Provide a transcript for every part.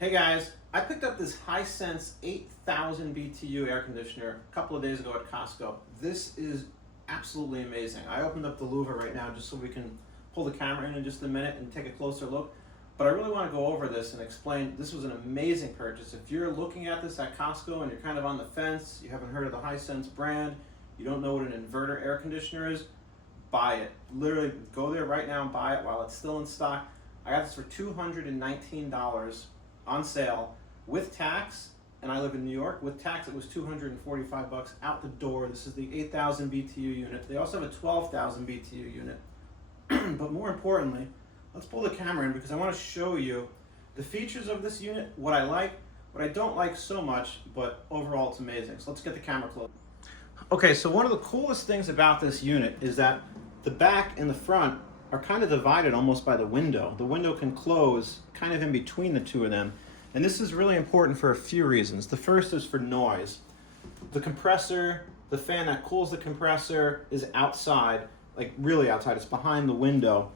Hey guys, I picked up this Hisense 8000 BTU air conditioner a couple of days ago at Costco. This is absolutely amazing. I opened up the louver right now just so we can pull the camera in just a minute and take a closer look. But I really want to go over this and explain this was an amazing purchase. If you're looking at this at Costco and you're kind of on the fence, you haven't heard of the Hisense brand, you don't know what an inverter air conditioner is, buy it. Literally go there right now and buy it while it's still in stock. I got this for $219 on sale with tax, and I live in New York. With tax, it was $245 out the door. This is the 8,000 BTU unit. They also have a 12,000 BTU unit. But more importantly, let's pull the camera in because I want to show you the features of this unit, what I like, what I don't like so much, but overall it's amazing. So let's get the camera close. Okay, so one of the coolest things about this unit is that the back and the front are kind of divided almost by the window. The window can close kind of in between the two of them. And this is really important for a few reasons. The first is for noise. The compressor, the fan that cools the compressor is outside, like really outside. It's behind the window,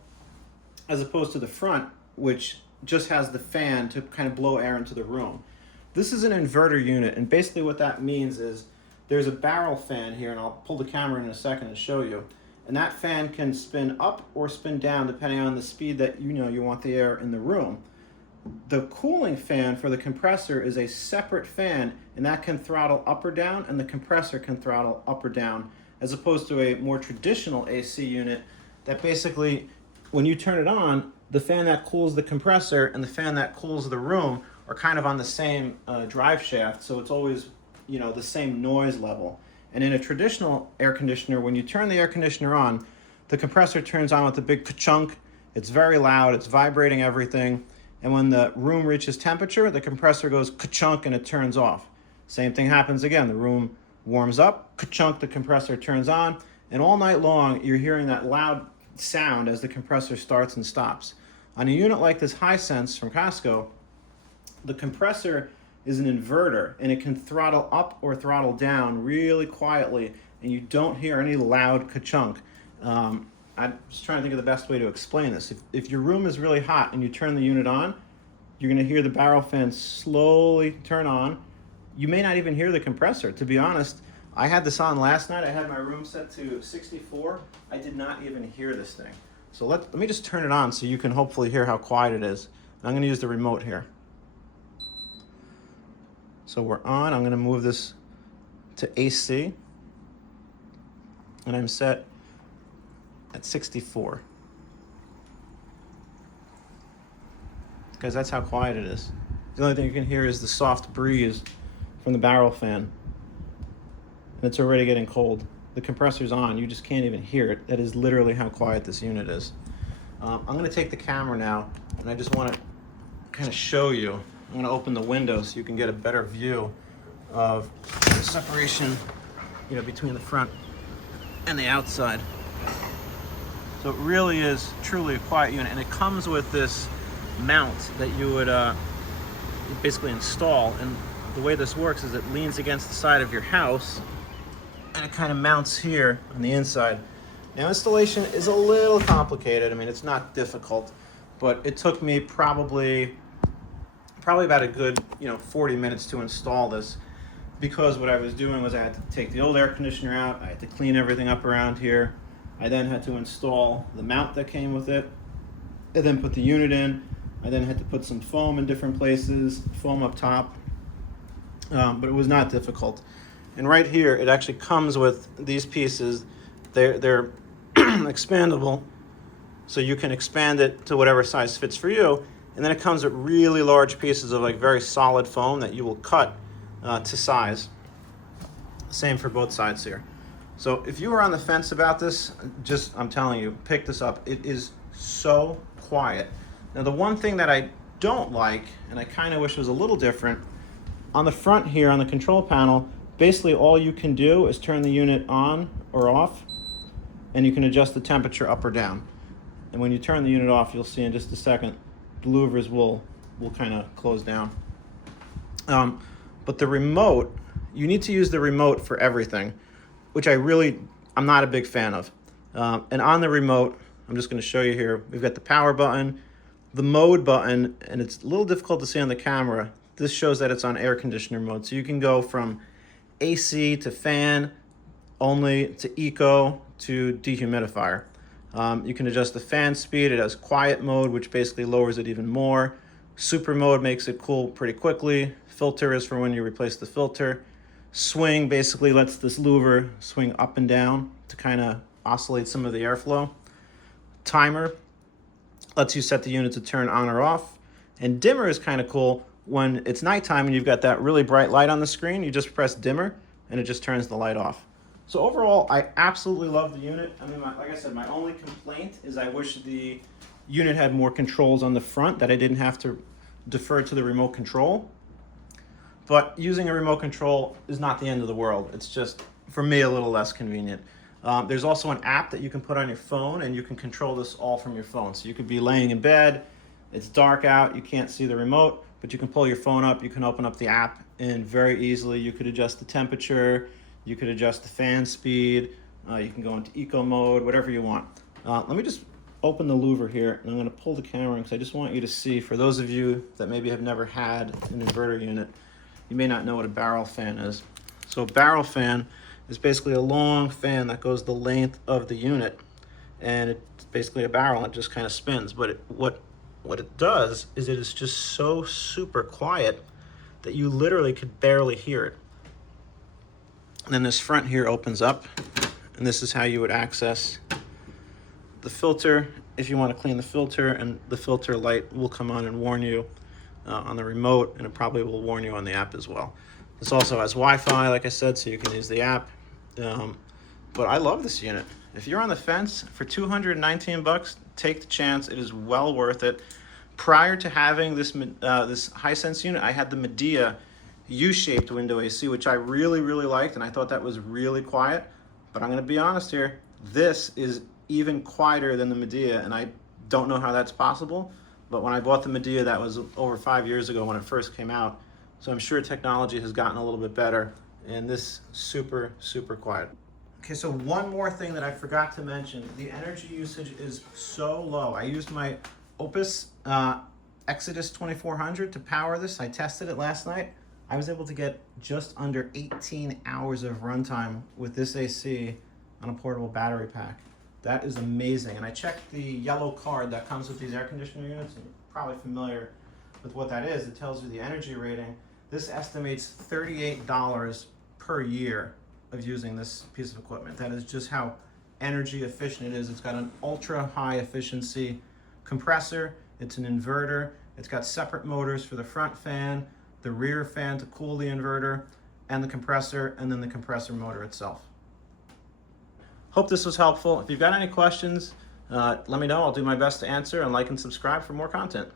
as opposed to the front, which just has the fan to kind of blow air into the room. This is an inverter unit, and basically what that means is there's a barrel fan here, and I'll pull the camera in a second and show you. And that fan can spin up or spin down depending on the speed that you want the air in the room. The cooling fan for the compressor is a separate fan, and that can throttle up or down, and the compressor can throttle up or down, as opposed to a more traditional AC unit that basically, when you turn it on, the fan that cools the compressor and the fan that cools the room are kind of on the same drive shaft, so it's always the same noise level. And in a traditional air conditioner, when you turn the air conditioner on, the compressor turns on with a big ka-chunk. It's very loud, it's vibrating everything. And when the room reaches temperature, the compressor goes ka-chunk and it turns off. Same thing happens again. The room warms up, ka-chunk, the compressor turns on. And all night long, you're hearing that loud sound as the compressor starts and stops. On a unit like this Hisense from Costco, the compressor is an inverter, and it can throttle up or throttle down really quietly, and you don't hear any loud ka-chunk. I'm just trying to think of the best way to explain this. If your room is really hot and you turn the unit on, you're going to hear the barrel fan slowly turn on. You may not even hear the compressor. To be honest, I had this on last night. I had my room set to 64. I did not even hear this thing. So let me just turn it on so you can hopefully hear how quiet it is. And I'm going to use the remote here. So we're on. I'm going to move this to AC, and I'm set at 64. Guys, that's how quiet it is. The only thing you can hear is the soft breeze from the barrel fan, and it's already getting cold. The compressor's on. You just can't even hear it. That is literally how quiet this unit is. I'm going to take the camera now, and I just want to kind of show you. I'm going to open the window so you can get a better view of the separation, between the front and the outside. So it really is truly a quiet unit, and it comes with this mount that you would basically install. And the way this works is it leans against the side of your house, and it kind of mounts here on the inside. Now, installation is a little complicated. I mean, it's not difficult, but it took me probably about a good 40 minutes to install this, because what I was doing was I had to take the old air conditioner out, I had to clean everything up around here, I then had to install the mount that came with it, and then put the unit in. I then had to put some foam in different places, foam up top, but it was not difficult. And right here it actually comes with these pieces. They're expandable, so you can expand it to whatever size fits for you. And then it comes with really large pieces of very solid foam that you will cut to size. Same for both sides here. So if you were on the fence about this, I'm telling you, pick this up. It is so quiet. Now, the one thing that I don't like, and I kind of wish was a little different, on the front here on the control panel, basically all you can do is turn the unit on or off, and you can adjust the temperature up or down. And when you turn the unit off, you'll see in just a second, the louvers will kind of close down. But the remote, you need to use the remote for everything, which I'm not a big fan of. And on the remote, I'm just going to show you here, we've got the power button, the mode button, and it's a little difficult to see on the camera, this shows that it's on air conditioner mode. So you can go from AC to fan only to eco to dehumidifier. You can adjust the fan speed. It has quiet mode, which basically lowers it even more. Super mode makes it cool pretty quickly. Filter is for when you replace the filter. Swing basically lets this louver swing up and down to kind of oscillate some of the airflow. Timer lets you set the unit to turn on or off. And dimmer is kind of cool. When it's nighttime and you've got that really bright light on the screen, you just press dimmer and it just turns the light off. So overall, I absolutely love the unit. I mean, like I said, my only complaint is I wish the unit had more controls on the front, that I didn't have to defer to the remote control. But using a remote control is not the end of the world. It's just, for me, a little less convenient. There's also an app that you can put on your phone, and you can control this all from your phone. So you could be laying in bed, it's dark out, you can't see the remote, but you can pull your phone up, you can open up the app, and very easily you could adjust the temperature, you could adjust the fan speed, you can go into eco mode, whatever you want. Let me just open the louver here, and I'm going to pull the camera because I just want you to see, for those of you that maybe have never had an inverter unit, you may not know what a barrel fan is. So a barrel fan is basically a long fan that goes the length of the unit, and it's basically a barrel, and it just kind of spins. But what it does is it is just so super quiet that you literally could barely hear it. And then this front here opens up, and this is how you would access the filter if you want to clean the filter, and the filter light will come on and warn you on the remote, and it probably will warn you on the app as well. This also has Wi-Fi, like I said, so you can use the app. But I love this unit. If you're on the fence, for $219, take the chance. It is well worth it. Prior to having this Hisense unit, I had the Medea U-shaped window AC, which I really, really liked, and I thought that was really quiet. But I'm going to be honest here, this is even quieter than the Medea, and I don't know how that's possible. But when I bought the Medea, that was over 5 years ago when it first came out. So I'm sure technology has gotten a little bit better, and this super, super quiet. Okay, so one more thing that I forgot to mention, the energy usage is so low. I used my Opus Exodus 2400 to power this. I tested it last night. I was able to get just under 18 hours of runtime with this AC on a portable battery pack. That is amazing. And I checked the yellow card that comes with these air conditioner units, and you're probably familiar with what that is. It tells you the energy rating. This estimates $38 per year of using this piece of equipment. That is just how energy efficient it is. It's got an ultra high efficiency compressor. It's an inverter. It's got separate motors for the front fan, the rear fan to cool the inverter, and the compressor, and then the compressor motor itself. Hope this was helpful. If you've got any questions, let me know. I'll do my best to answer, and like and subscribe for more content.